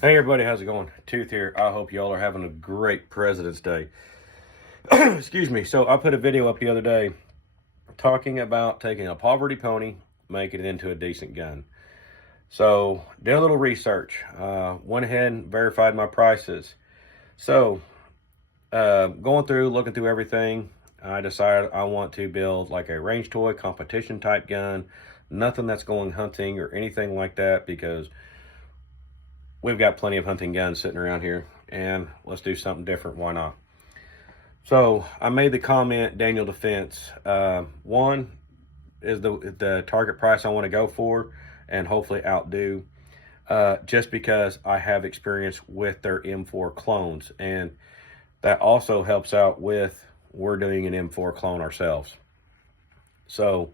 Hey everybody, how's it going? Tooth here. I hope y'all are having a great President's Day. Excuse me. So I put a video up the other day talking about taking a Poverty Pony, making it into a decent gun. So did a little research. Went ahead and verified my prices. So going through, looking through everything, I decided I want to build like a range toy competition type gun. Nothing that's going hunting or anything like that, because we've got plenty of hunting guns sitting around here, and let's do something different. Why not? So I made the comment, Daniel Defense. One is the target price I want to go for and hopefully outdo, just because I have experience with their M4 clones, and that also helps out with we're doing an M4 clone ourselves. So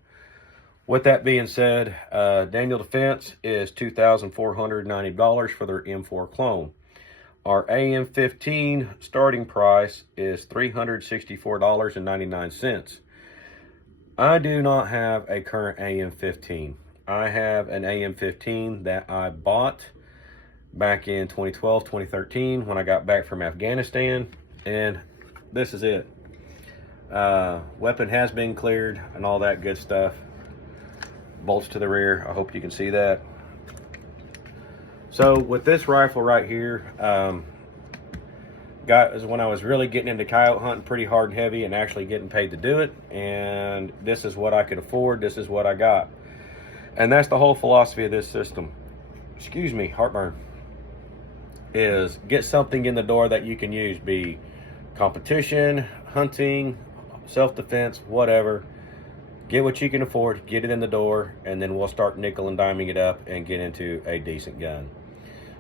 with that being said, Daniel Defense is $2,490 for their M4 clone. Our AM15 starting price is $364.99. I do not have a current AM15. I have an AM15 that I bought back in 2012, 2013 when I got back from Afghanistan, and this is it. Weapon has been cleared and all that good stuff. Bolts to the rear. I hope you can see that. So with this rifle right here, is when I was really getting into coyote hunting pretty hard and heavy and actually getting paid to do it, and this is what I could afford. This is what I got, and that's the whole philosophy of this system. Excuse me, heartburn. Is get something in the door that you can use, be competition, hunting, self-defense, whatever. Get what you can afford, get it in the door, and then we'll start nickel and diming it up and get into a decent gun.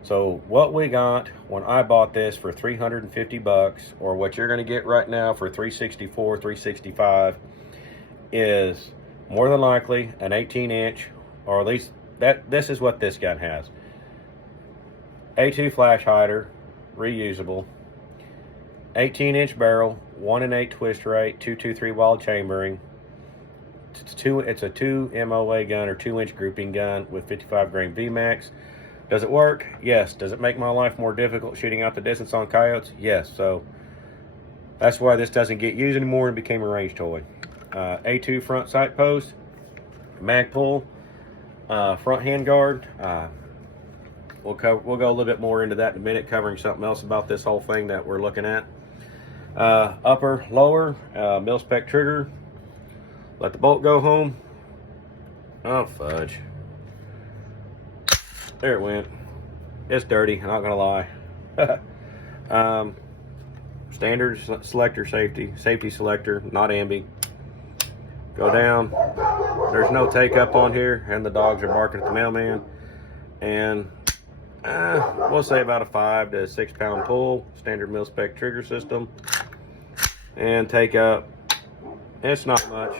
So what we got when I bought this for 350 bucks, or what you're going to get right now for 364, 365, is more than likely an 18-inch, or at least this is what this gun has. A2 flash hider, reusable, 18-inch barrel, 1 in 8 twist rate, 223 wall chambering. It's a 2 MOA gun, or 2-inch grouping gun with 55 grain VMAX. Does it work? Yes. Does it make my life more difficult shooting out the distance on coyotes? Yes. So that's why this doesn't get used anymore and became a range toy. A2 front sight post, mag pull, front hand guard. We'll go a little bit more into that in a minute, covering something else about this whole thing that we're looking at. Upper, lower, mil-spec trigger. Let the bolt go home. Oh, fudge. There it went. It's dirty, I'm not gonna lie. Standard selector safety selector, not ambi. Go down. There's no take up on here, and the dogs are barking at the mailman. And we'll say about a 5 to 6 pound pull, standard mil-spec trigger system. And take up, it's not much.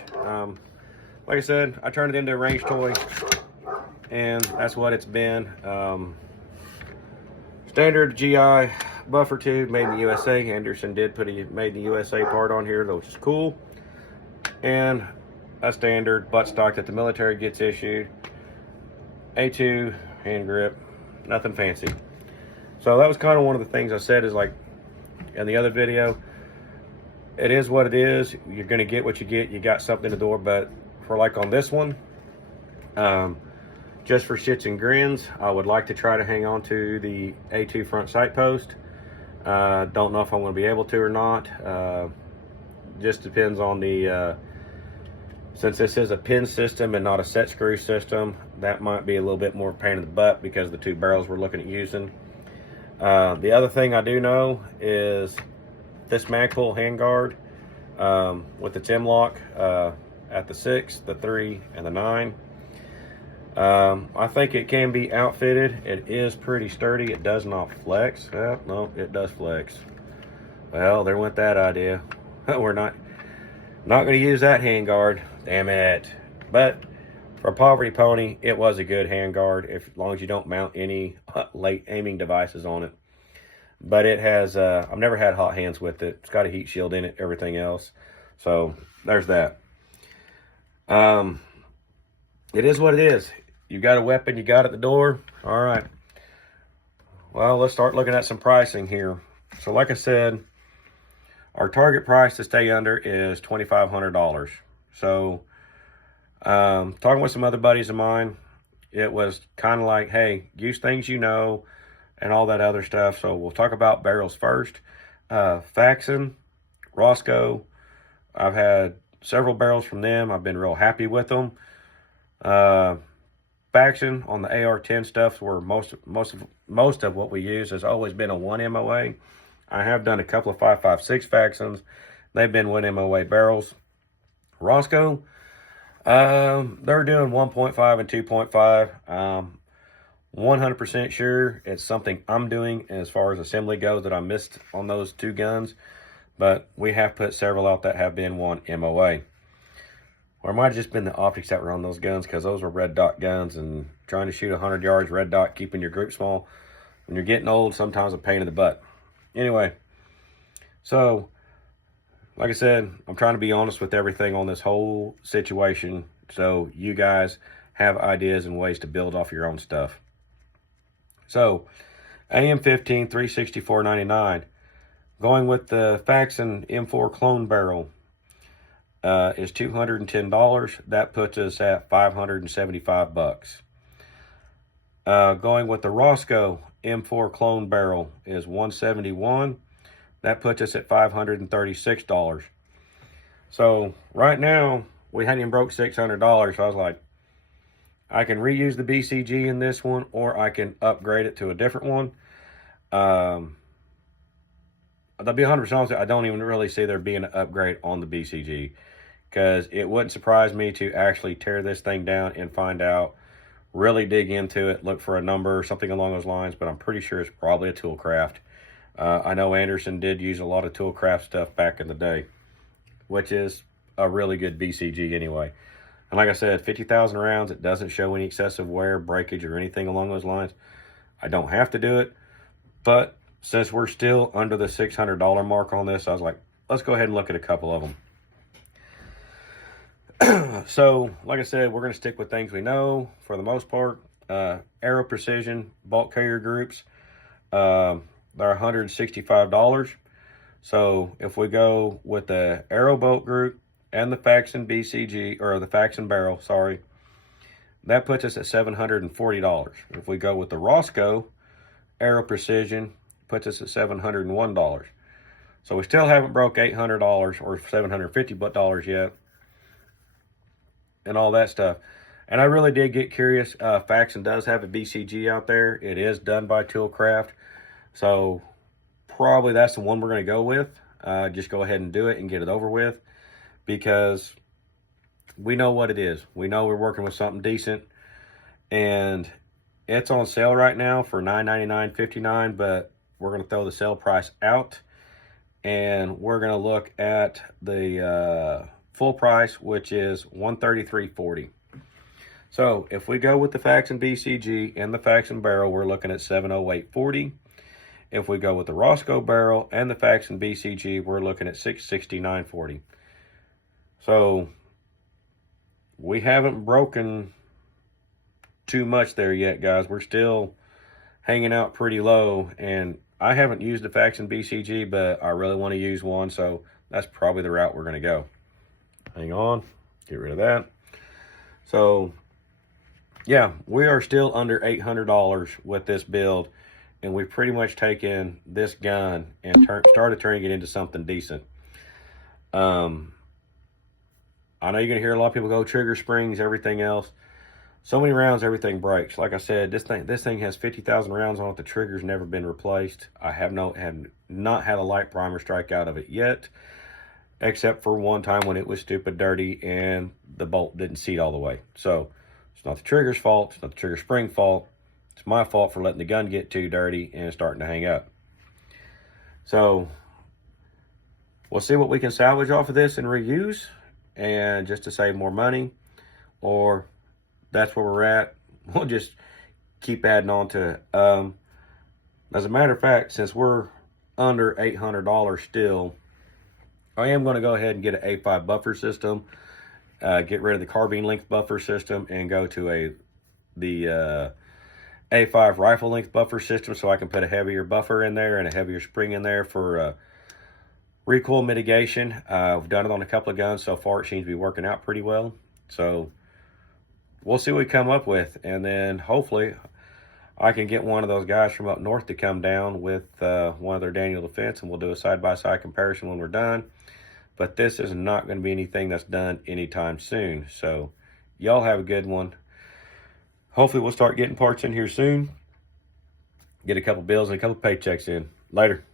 Like I said, I turned it into a range toy, and that's what it's been. Standard GI buffer tube, made in the USA. Anderson did put a made in the USA part on here, which is cool. And a standard buttstock that the military gets issued. A2 hand grip, nothing fancy. So that was kind of one of the things I said, is like in the other video, it is what it is. You're going to get what you get. You got something in the door. But for like on this one, just for shits and grins, I would like to try to hang on to the A2 front sight post. Don't know if I'm going to be able to or not. Just depends on the, since this is a pin system and not a set screw system, that might be a little bit more pain in the butt because of the 2 barrels we're looking at using. The other thing I do know is this mag pull handguard, with its M-lock at the 6, the 3, and the 9. I think it can be outfitted. It is pretty sturdy. It does not flex. Well, no, it does flex. Well, there went that idea. We're not going to use that handguard. Damn it. But for a Poverty Pony, it was a good handguard, as long as you don't mount any late aiming devices on it. But it has, I've never had hot hands with it. It's got a heat shield in it, everything else. So there's that. It is what it is. You got a weapon, you got it at the door. All right. Well, let's start looking at some pricing here. So like I said, our target price to stay under is $2,500. So talking with some other buddies of mine, it was kind of like, hey, use things you know and all that other stuff. So we'll talk about barrels first. Faxon, Roscoe, I've had several barrels from them. I've been real happy with them. Faxon on the AR-10 stuff, where most of what we use has always been a 1 MOA. I have done a couple of 5.56 Faxons. They've been 1 MOA barrels. Roscoe, they're doing 1.5 and 2.5. 100% sure it's something I'm doing as far as assembly goes that I missed on those two guns, but we have put several out that have been 1 MOA. Or it might have just been the optics that were on those guns, because those were red dot guns, and trying to shoot 100 yards red dot, keeping your group small, when you're getting old, sometimes a pain in the butt. Anyway, so like I said, I'm trying to be honest with everything on this whole situation, so you guys have ideas and ways to build off your own stuff. So AM15 $364.99, going with the Faxon M4 clone barrel is $210. That puts us at $575. Going with the Roscoe M4 clone barrel is $171. That puts us at $536. So right now we hadn't even broke $600. So I was like, I can reuse the BCG in this one, or I can upgrade it to a different one. I'll be 100% honest, I don't even really see there being an upgrade on the BCG, because it wouldn't surprise me to actually tear this thing down and find out, really dig into it, look for a number or something along those lines, but I'm pretty sure it's probably a Toolcraft. I know Anderson did use a lot of Toolcraft stuff back in the day, which is a really good BCG anyway. And like I said, 50,000 rounds, it doesn't show any excessive wear, breakage, or anything along those lines. I don't have to do it, but since we're still under the $600 mark on this, I was like, let's go ahead and look at a couple of them. So, like I said, we're going to stick with things we know for the most part. Aero Precision bulk carrier groups, they're $165. So, if we go with the Aero bolt group and the Faxon BCG, or the Faxon barrel, sorry, that puts us at $740. If we go with the Roscoe Aero Precision, puts us at $701. So we still haven't broke $800 or $750 yet, and all that stuff. And I really did get curious. Faxon does have a BCG out there. It is done by Toolcraft, so probably that's the one we're going to go with. Just go ahead and do it and get it over with, because we know what it is. We know we're working with something decent, and it's on sale right now for $999.59, but we're going to throw the sale price out, and we're going to look at the full price, which is $133.40. So if we go with the Faxon BCG and the Faxon barrel, we're looking at $708.40. If we go with the Roscoe barrel and the Faxon BCG, we're looking at $669.40. So we haven't broken too much there yet, guys. We're still hanging out pretty low, and I haven't used the Faxon BCG, but I really want to use one, so that's probably the route we're going to go. Hang on, get rid of that. So yeah, we are still under $800 with this build, and we've pretty much taken this gun and started turning it into something decent. I know you're going to hear a lot of people go trigger springs, everything else. So many rounds, everything breaks. Like I said, this thing has 50,000 rounds on it. The trigger's never been replaced. I have not had a light primer strike out of it yet, except for one time when it was stupid dirty and the bolt didn't seat all the way. So it's not the trigger's fault. It's not the trigger spring fault. It's my fault for letting the gun get too dirty and starting to hang up. So we'll see what we can salvage off of this and reuse, and just to save more money, or that's where we're at. We'll just keep adding on to it. As a matter of fact, since we're under $800 still, I am going to go ahead and get an A5 buffer system, get rid of the carbine length buffer system, and go to the A5 rifle length buffer system, so I can put a heavier buffer in there and a heavier spring in there for recoil mitigation. I've done it on a couple of guns so far. It seems to be working out pretty well. So we'll see what we come up with, and then hopefully I can get one of those guys from up north to come down with one of their Daniel Defense, and we'll do a side-by-side comparison when we're done. But this is not going to be anything that's done anytime soon. So y'all have a good one. Hopefully we'll start getting parts in here soon. Get a couple bills and a couple paychecks in. Later.